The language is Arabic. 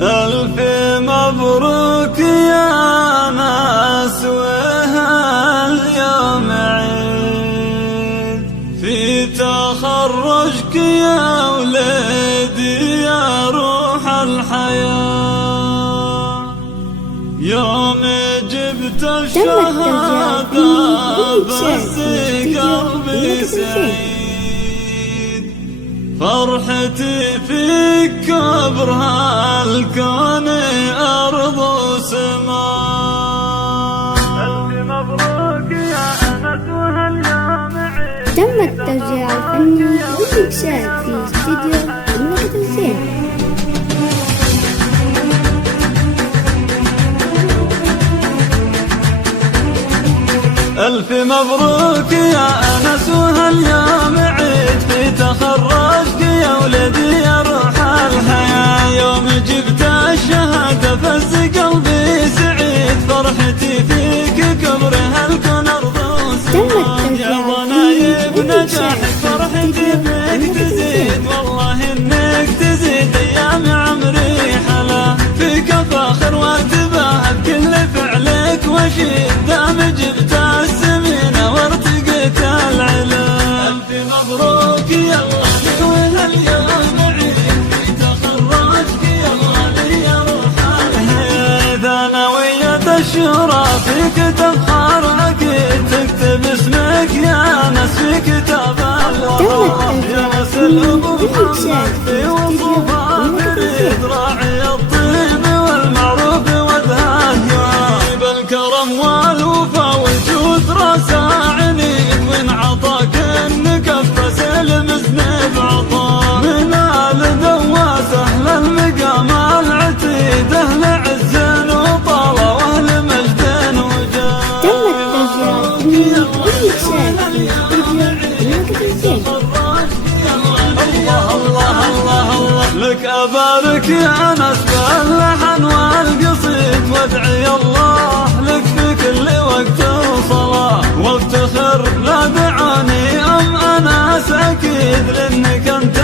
ألف مبروك يا ناس وهاليوم عيد في تخرجك يا ولدي يا روح الحياة. يوم جبت الشهادة بس قلبي سعيد، فرحتي فيك كبر هالكون أرض وسماء. ألف مبروك يا أنس وهاليوم عيد. تم التوزيع الفني والإنشاد في استديو الملك الزين. ألف مبروك يا أنس وهاليوم عيد في تخرجك يا ولدي يا روح الحياة. يوم جبت الشهادة فز قلبي سعيد، فرحتي فيك كبر هالكون أرض وسماء. يا ضنايب نجاحك فرحتي بك تزيد، والله إنك تزيد أيام عمري حلا. فيك فاخر واتباهى بكل فعلك وشيد، دام جبت السمينة وارتقيت العلا. ألف مبروك يا غالي وهاليوم عيد في تخرجك يا غالي يا روح الحياة. ثانوية الشهرة فيك تفخر أكيد، تكتب اسمك يا ناس في كتاب الله. يا ناس الأبو محمد في وصوفها فريد، راعي الطيب والمعروف والهدي بالكرم والوفا والجود راسه عنيد. وإن عطاك النكف سلم زنب عطاء، من آل دواس أهل المقام العتيد، أهل عز وطالة وأهل مجد وجاه. تم التوزيع الفني والإنشاد في استديو الملك الزين. الله الله الله الله لك أبارك يا أنس باللحن والقصيد، وادعي الله لك في كل وقت وصلاة. وافتخر لا دعاني أم أناس أكيد، لأنك أنت